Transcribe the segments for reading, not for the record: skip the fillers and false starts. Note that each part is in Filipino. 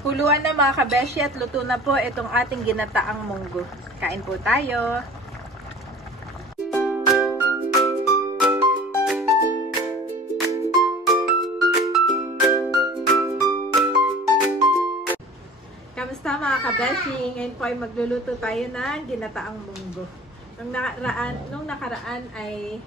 Kuluan na mga kabeshi at luto na po itong ating ginataang munggo. Kain po tayo. Kamusta mga kabeshi? Ngayon po ay magluluto tayo ng ginataang munggo. Nung nakaraan ay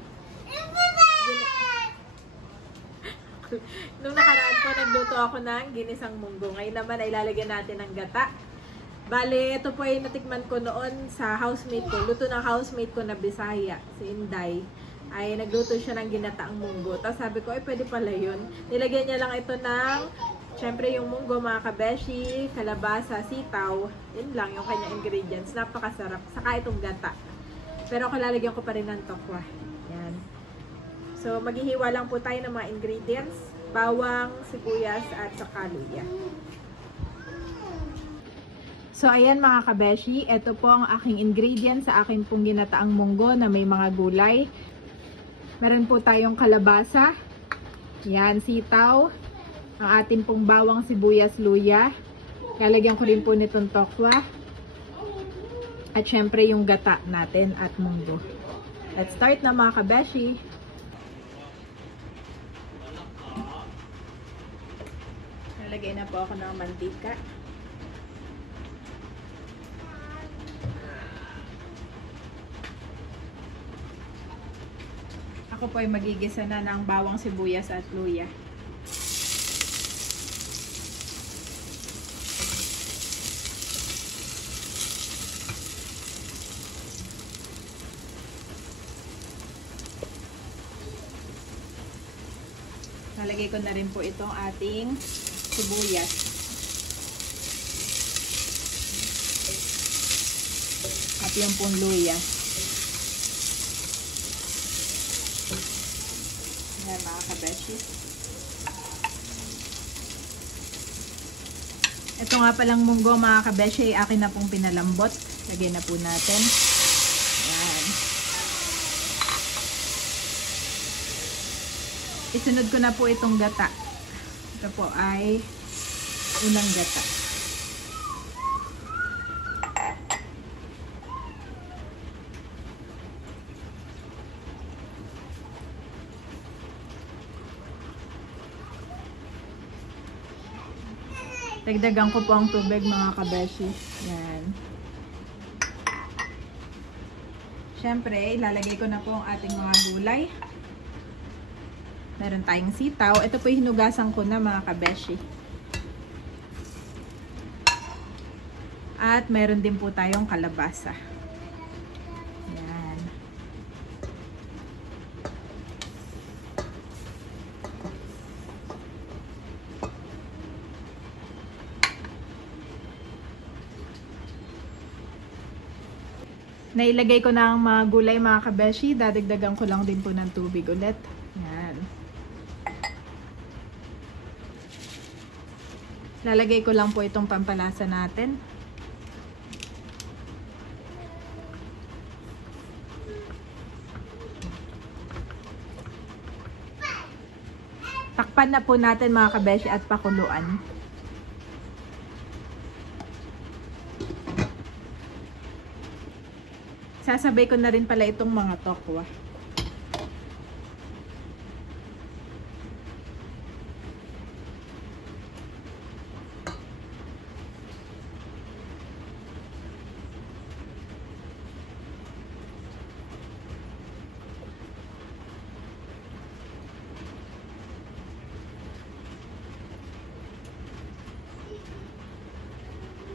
nung nakaraan po, nagluto ako ng ginisang munggo. Ngayon naman ay lalagyan natin ng gata. Bale, ito po ay natikman ko noon sa housemate ko. Luto ng housemate ko na Bisaya, si Inday. Ay nagluto siya ng ginataang munggo. Tapos sabi ko, ay pwede pala yun. Nilagyan niya lang ito ng, syempre yung munggo, mga kabeshi, kalabasa, sitaw. Yun lang yung kanyang ingredients. Napakasarap. Saka itong gata. Pero ako lalagyan ko pa rin ng tokwa. Yan. So, maghihiwa lang po tayo ng mga ingredients. Bawang, sibuyas, at saka luya. So, ayan mga kabeshi. Ito po ang aking ingredients sa akin pong ginataang munggo na may mga gulay. Meron po tayong kalabasa. Yan, sitaw. Ang atin pong bawang, sibuyas, luya. Lalagyan ko rin po nitong tokwa. At syempre yung gata natin at munggo. Let's start na mga kabeshi. Nalagay na po ako ng mantika. Ako po ay magigisa na ng bawang, sibuyas at luya. Nalagay ko na rin po itong ating sibuyas. At yung pong luya. Ayan mga kabeshi. Ito nga palang munggo mga kabeshi ay akin na pong pinalambot. Lagay na po natin. Ayan. Isunod ko na po itong gata. Ito po ay unang gata. Dagdagan ko po ang tubig mga kabeshi. Yan. Siyempre, ilalagay ko na po ang ating mga gulay. Meron tayong sitaw. Ito po yung hinugasan ko na mga kabeshi. At meron din po tayong kalabasa. Yan. Nailagay ko na ang mga gulay mga kabeshi. Dadagdagan ko lang din po ng tubig ulit. Yan. Lalagay ko lang po itong pampalasa natin. Takpan na po natin mga kabeshi at pakuluan. Sasabay ko na rin pala itong mga tokwa.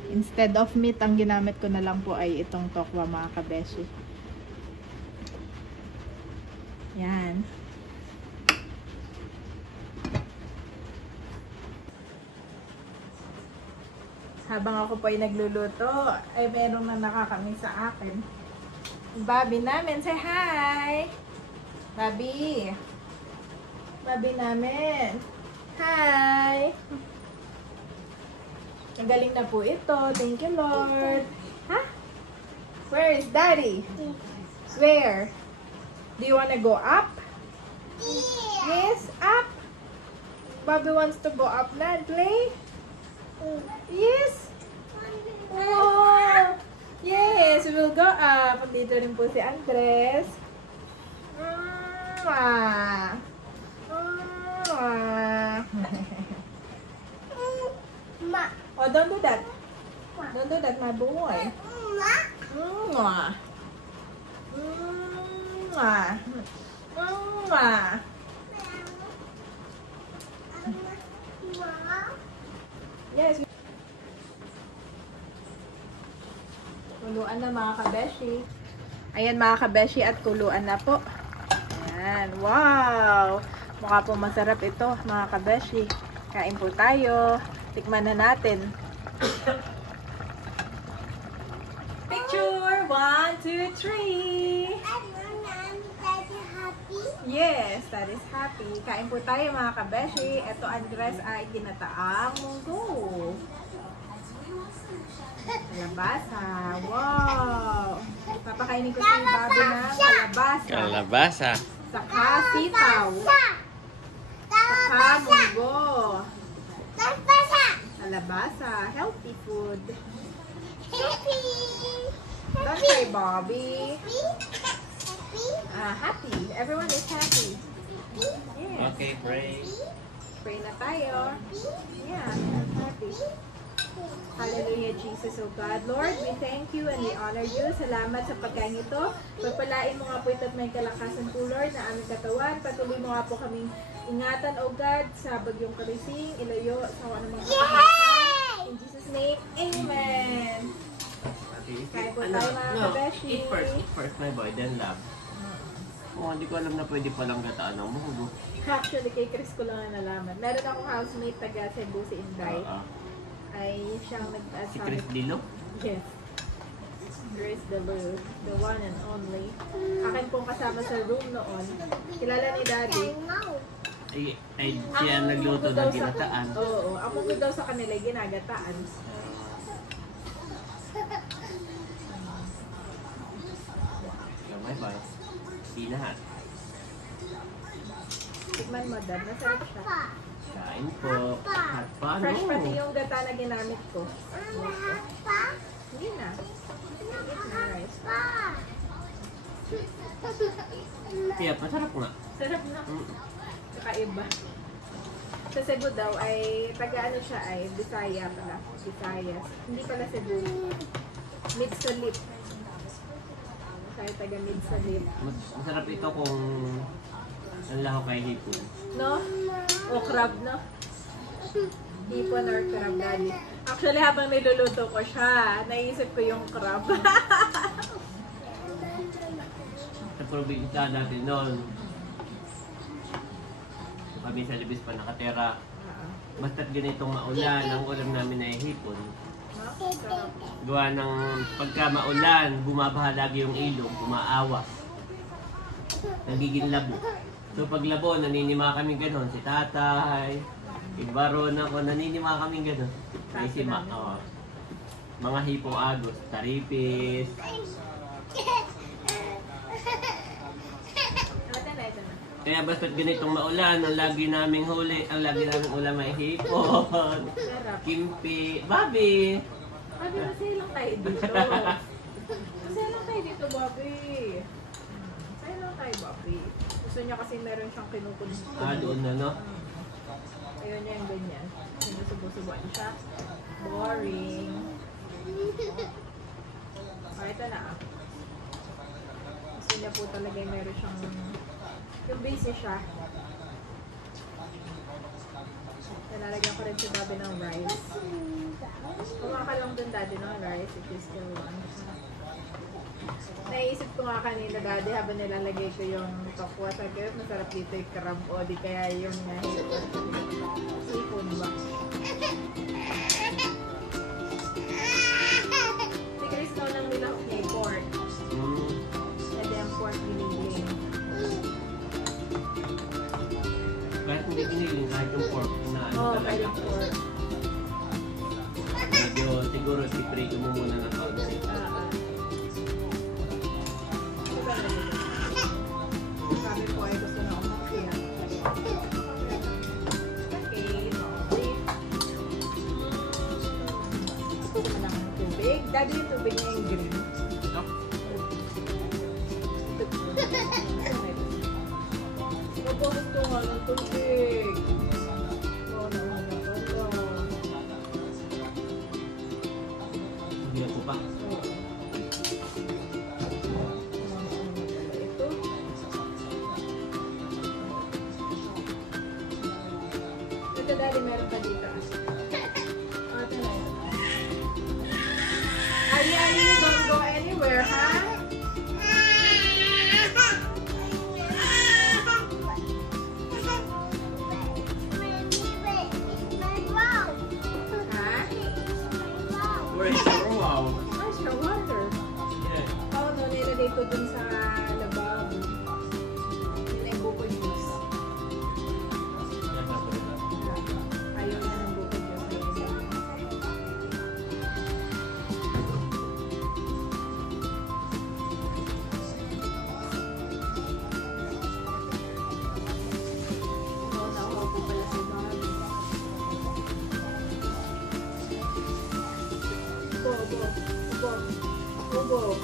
Instead of meat, ang ginamit ko na lang po ay itong tokwa mga kabeshi. Yan. Habang ako po ay nagluluto, ay merong na nakakamiss sa akin. Bobby namin, say hi! Bobby! Bobby namin! Hi! Ang galing na po ito. Thank you, Lord. Huh? Where is Daddy? Where? Do you want to go up? Yes, up. Bobby wants to go up na and play. Yes! Wow! Yes! We will go up. Dito rin po si Andres. Mwah! Mwah! Oh, don't do that. Don't do that, my boy. Mwah! Mwah! Mwah! Yes. Kuluan na mga kabeshi. Ayan mga kabeshi at kuluan na po. Ayan. Wow! Mukha po masarap ito mga kabeshi. Kain po tayo. Tikman na natin. Picture! 1, 2, 3! Yes, that is happy. Kain po tayo mga kabeshi. Ito Andres ay ginataang munggo. Kalabasa. Wow! Papakainin ko si Bobby ng kalabasa. Kalabasa. Saka sitaw. Saka munggo. Kalabasa. Healthy food. Don't say Bobby. Happy. Everyone is happy. Yes. Okay, pray. Pray na tayo. Yeah, I'm happy. Hallelujah, Jesus, O God. Lord, we thank you and we honor you. Salamat sa pagkain ito. Pagpalain mo nga po ito at may kalakasan po, Lord, na aming katawan. Patuloy mo nga po kaming ingatan, O God, sa bagyong karising, ilayo sa kung anumang kapakasan. In Jesus' name, Amen. Kaya po tayo mga kabeshi. Eat first my boy, then love. Oh, hindi ko alam na pwede palang gataan ng munggo. Actually, kay Chris ko lang nalaman. Meron akong housemate taga Cebu, si Inday. Ay siyang nag-asabi. Si Chris Dilo? Yes. Chris Delo, the one and only. Akin pong kasama sa room noon. Kilala ni Daddy. Ay siya nagluto ng ginataan. Oo, ako ko daw sa kanila ginagataan. Gamay ba? Pinahat. Tikman mo, Dad. Masarap siya. Kain po. Hot pa, no? Fresh pati yung gata na ginamit ko. Hindi na. Eat na rice. Kaya masarap nga. Sarap na. Kakaiba. Sa Cebu daw ay, taga-ano siya ay, Bisaya pala. Visayas. Hindi pala Cebu. Mid sa lip. Kaya taga mid sa lip. Masarap ito kung ang laho kay hipon. No? O crab, no? Hipon or crab, Daddy. Actually, habang niluluto ko siya, naisip ko yung crab. Sa probinsya natin noon, kami sa Libis pa nakatera. Basta't ganitong maulan, ang ulam namin ay hipon. Gawa ng pagka maulan, bumabaha lagi yung ilog, umaawa. Nagiging labo. So pag labo, naninima kami gano'n. Si tatay, ibaron ako, naninima kami gano'n. Kasi mga hipong agos, taripis. Kaya basta't ganitong maulan, ang lagi naming huli, ang lagi naming ulam ay hipon, kimpi, Bobby! Bobby, masaya lang tayo dito. Masaya lang tayo dito, Bobby. Masaya lang tayo, Bobby. Gusto niya kasi meron siyang kinukulit. Doon na, no? Ayun niya yung ganyan. Sinusubo-subuan siya. Boring. Ito na. Gusto niya po talaga yung meron siyang yung busy siya. Nalalagyan ko rin si Bobby ng rice. Kumakalong dun, Daddy, ng rice if you still want. Naisip ko nga kanina, Daddy, habang nilalagay ko yung tokwa. Sabi ko, masarap dito yung crab o di kaya yung seafood ba? Si Chris no nang nilahok niya yung pork. And then pork binigay. Kahit hindi giniling, kahit yung pork na ano talaga. Kahit yung pork. Medyo siguro si-pray mo muna ng kaunti. Sabi ko ay gusto na umakyat. Okay, okay. Daddy, yung tubig niya yung green. Ito. Opo, gusto nga ng tubig. Hindi ako pa. Ito, Daddy, meron pa dito. Ali, don't go anywhere, ha? Where is your wow? Where's your water? Yeah. Oh, no, nilagay ko dun sa lababo. Yun ay buko juice. Ayaw na ng buko juice. Oh, nakaupo pala si Bobby. Ubo.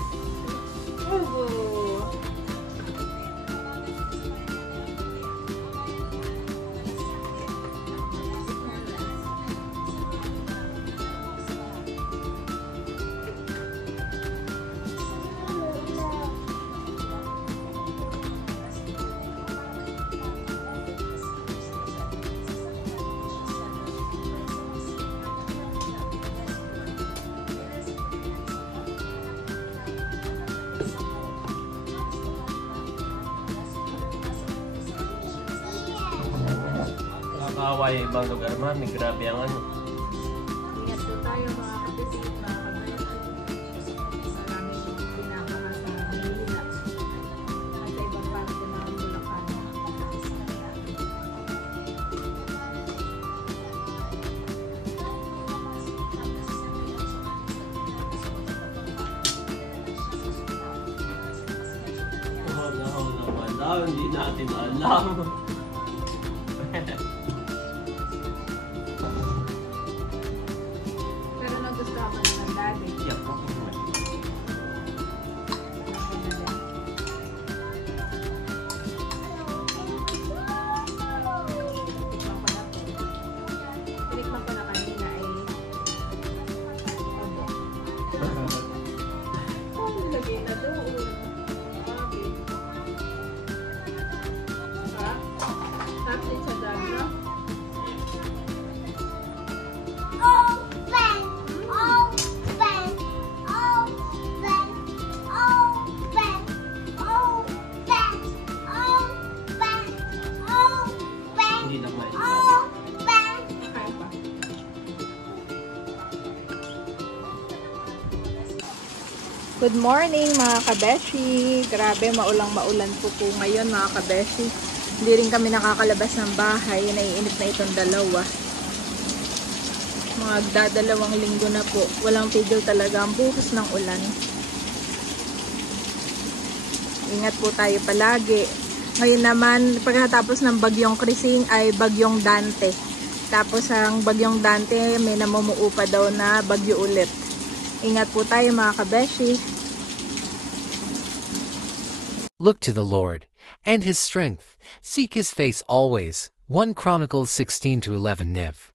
Nakakawa yung ibang lugar, mami. Grabe ang ano. Ingat po tayo mga kapisit, mga kamayan. Marami yung pinakaha sa Manila. At sa ibang parte ng Bulacan. Wala, hindi natin alam. Pero nagustuhan ko naman dati. Yeah, okay. Tinikman ko na kanina eh. Oh, nilagay na doon. Grabe. Ha? Tapos din sa dog, no? Hindi na kumain. Kain pa. Good morning mga kabeshi. Grabe, maulang-maulan po ngayon mga kabeshi. Hindi rin kami nakakalabas ng bahay. Naiinit na itong dalawa. Mga dadalawang linggo na po. Walang tigil talaga ang buhos ng ulan. Ingat po tayo palagi. Ngayon naman, pagkatapos ng bagyong Krising ay bagyong Dante. Tapos ang bagyong Dante, may namumuo pa daw na bagyo ulit. Ingat po tayo mga kabeshi. Look to the Lord, and his strength. Seek his face always. 1 Chronicles 16-11 Niv.